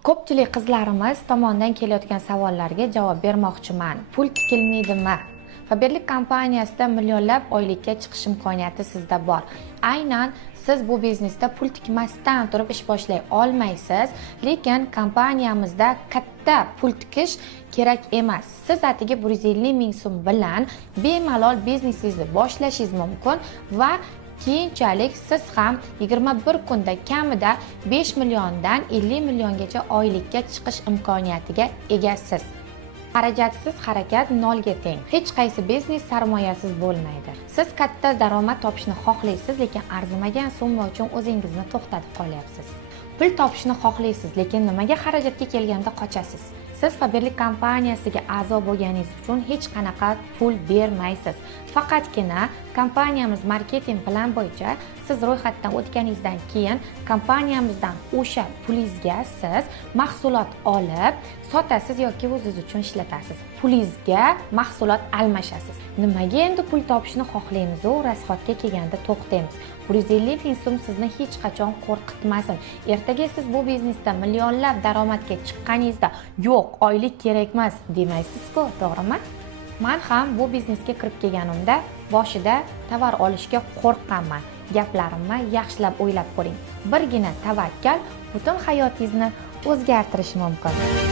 Ko'pchilik qizlarimiz tomonidan kelayotgan savollarga javob bermoqchiman. Pul tikilmaydimi? Faberlik kompaniyasida millionlab oylikka chiqish imkoniyati sizda bor. Aynan siz bu biznesda pul tikmasdan turib ish boshlay olmaysiz, lekin kompaniyamizda katta pul tikish kerak emas. Siz atigi 150 ming so'm bilan bemalol biznesingizni boshlashingiz mumkin va keyinchalik siz ham 21 kunda kamida 5 milliondan 50 milliongacha oylikka chiqish imkoniyatiga egasiz. Xarajatsiz harakat nolga teng. Hech qaysi biznes sarmoyasiz bo'lmaydi. Siz katta daromad topishni xohlaysiz, lekin arzimagan summa uchun o'zingizni to'xtatib qolyapsiz. Pul topishni xohlaysiz, lekin nimaga xarajatga kelganda qochasiz? Siz Faberlik kompaniyasiga a'zo bo'lganingiz uchun hech qanaqa pul bermaysiz. Faqatgina kompaniyamiz marketing plan bo'yicha siz ro'yxatdan o'tganingizdan keyin kompaniyamizdan o'sha pulingizga siz mahsulot olib sotasiz yoki o'zingiz uchun ishlatasiz. Pulingizga mahsulot almashasiz. Nimaga endi pul topishni xohlaymiz u rasxodga kelganda to'xtaymiz. 150 ming so'm sizni hech qachon qo'rqitmasin. Ertaga siz bu biznesda millionlab daromadga chiqqaningizda yo'q, oylik kerak emas demaysiz-ku, to'g'rimi? Men ham bu biznesga kirib kelganimda boshida tovar olishga qo'rqqanman. Gaplarimni yaxshilab o'ylab ko'ring. Birgina tavakkal butun hayotingizni o'zgartirishi mumkin.